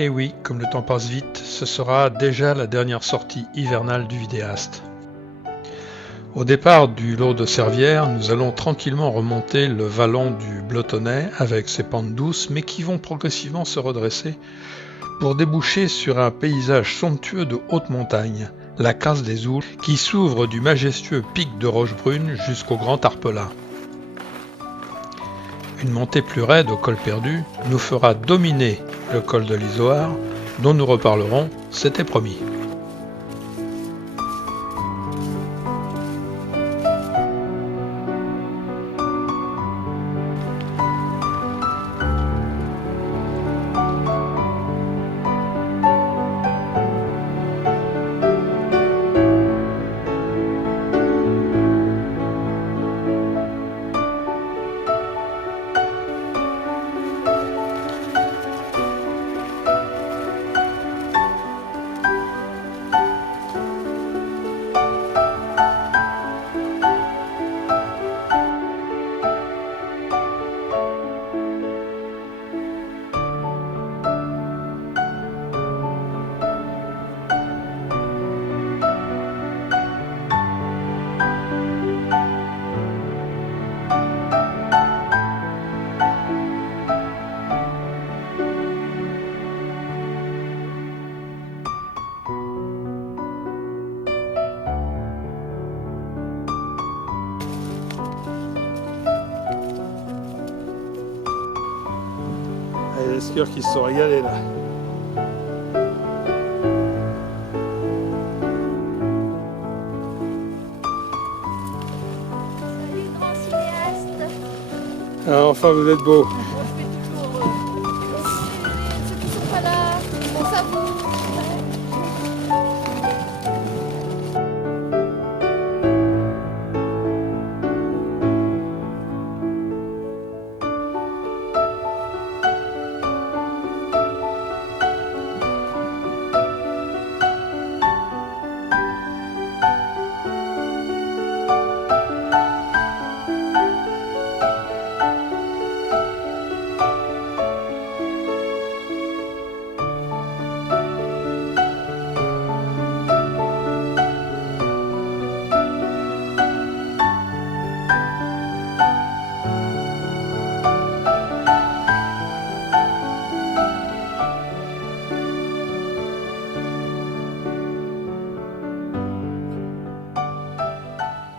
Et oui, comme le temps passe vite, ce sera déjà la dernière sortie hivernale du vidéaste. Au départ du lot de Servières, nous allons tranquillement remonter le vallon du Blotonnet avec ses pentes douces mais qui vont progressivement se redresser pour déboucher sur un paysage somptueux de haute montagne, la Casse des Oules, qui s'ouvre du majestueux pic de Rochebrune jusqu'au Grand Tarpelin. Une montée plus raide au col perdu nous fera dominer le col de l'Isoard, dont nous reparlerons, c'était promis. Il y a les skieurs qui se sont régalés là. Salut grand cinéaste. Ah, enfin vous êtes beau. On fait toujours ceux qui sont pas là, on savoure.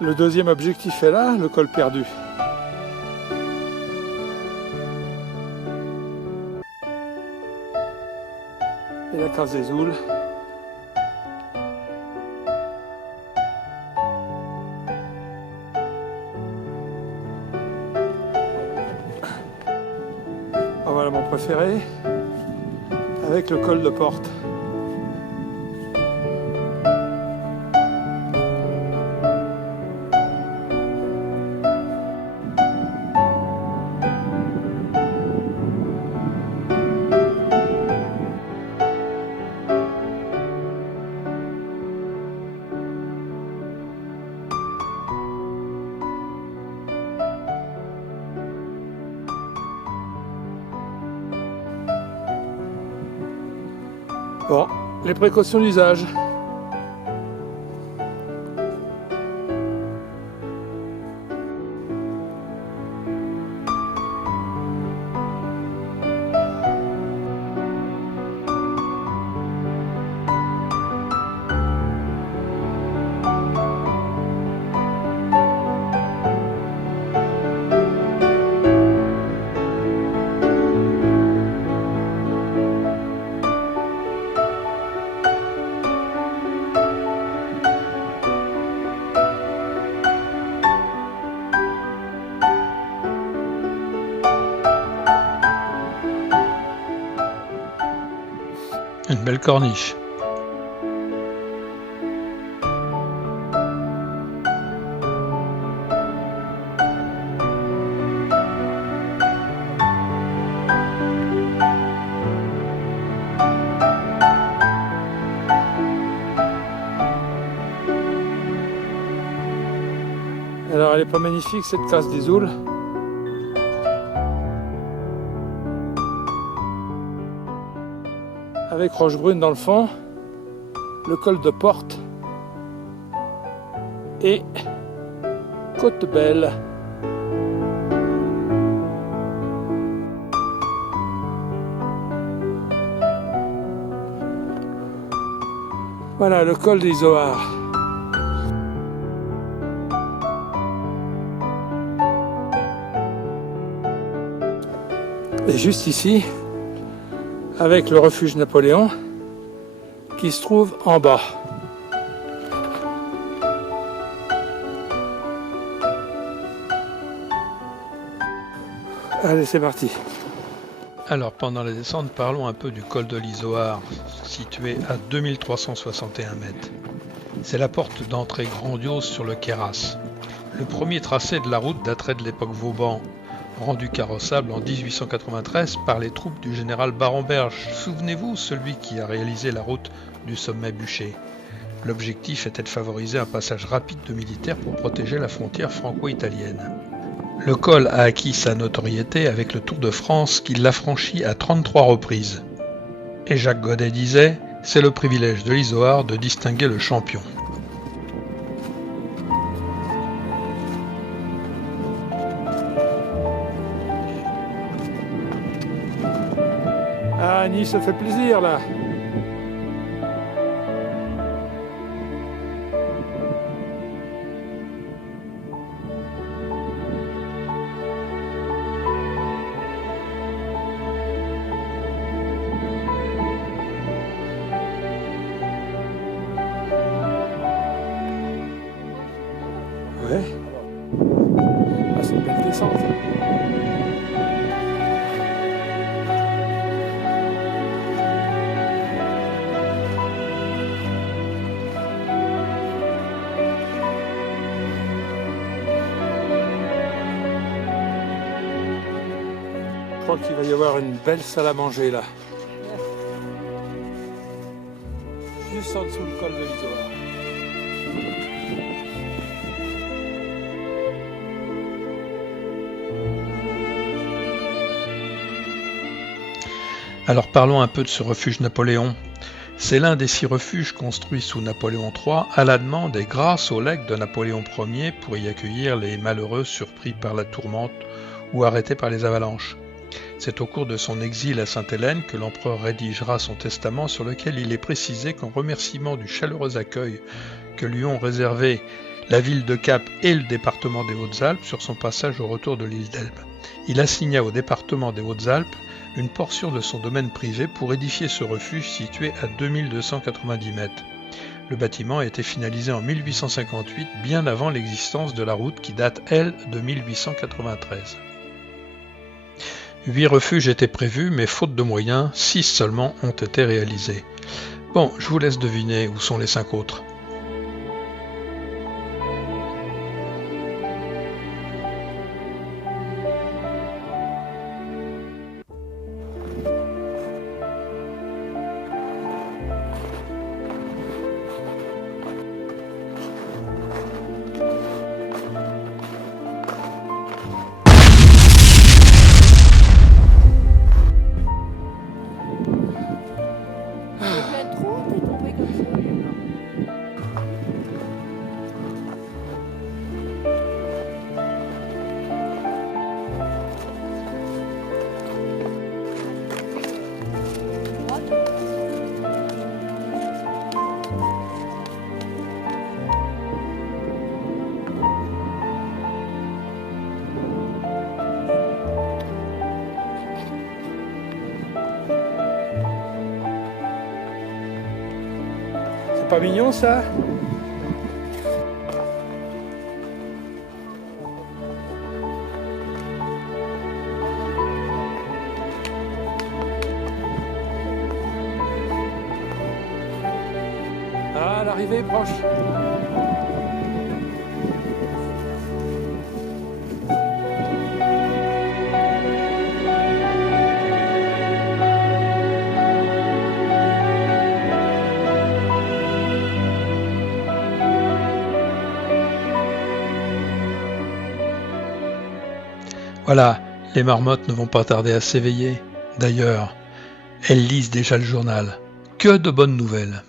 Le deuxième objectif est là, le col perdu. Et la Casse des Oules. Ah, voilà mon préféré, avec le col de Porte. Bon, les précautions d'usage. Une belle corniche. Alors elle est pas magnifique cette Casse des Oules. avec Rochebrune dans le fond, le col de Porte et Côte-Belle. Voilà le col des Izoards. Et juste ici, avec le refuge Napoléon, qui se trouve en bas. Allez, c'est parti. Alors pendant la descente, parlons un peu du col de l'Izoard, situé à 2361 mètres. C'est la porte d'entrée grandiose sur le Queyras. Le premier tracé de la route daterait de l'époque Vauban, rendu carrossable en 1893 par les troupes du général Baron-Berge. Souvenez-vous, celui qui a réalisé la route du sommet Bûcher. L'objectif était de favoriser un passage rapide de militaires pour protéger la frontière franco-italienne. Le col a acquis sa notoriété avec le Tour de France qui l'a franchi à 33 reprises. Et Jacques Godet disait « C'est le privilège de l'Izoard de distinguer le champion ». Ah, Annie se fait plaisir là. Ouais. Ah, c'est une belle descente. Je crois qu'il va y avoir une belle salle à manger là. Juste en dessous le col de l'Izoard. Alors parlons un peu de ce refuge Napoléon. C'est l'un des 6 refuges construits sous Napoléon III à la demande et grâce au legs de Napoléon Ier pour y accueillir les malheureux surpris par la tourmente ou arrêtés par les avalanches. C'est au cours de son exil à Sainte-Hélène que l'empereur rédigera son testament sur lequel il est précisé qu'en remerciement du chaleureux accueil que lui ont réservé la ville de Cap et le département des Hautes-Alpes sur son passage au retour de l'île d'Elbe. Il assigna au département des Hautes-Alpes une portion de son domaine privé pour édifier ce refuge situé à 2290 mètres. Le bâtiment a été finalisé en 1858, bien avant l'existence de la route qui date, elle, de 1893. 8 refuges étaient prévus, mais faute de moyens, 6 seulement ont été réalisés. Bon, je vous laisse deviner où sont les 5 autres. Pas mignon ça? Ah, l'arrivée est proche. Voilà, les marmottes ne vont pas tarder à s'éveiller. D'ailleurs, elles lisent déjà le journal. que de bonnes nouvelles.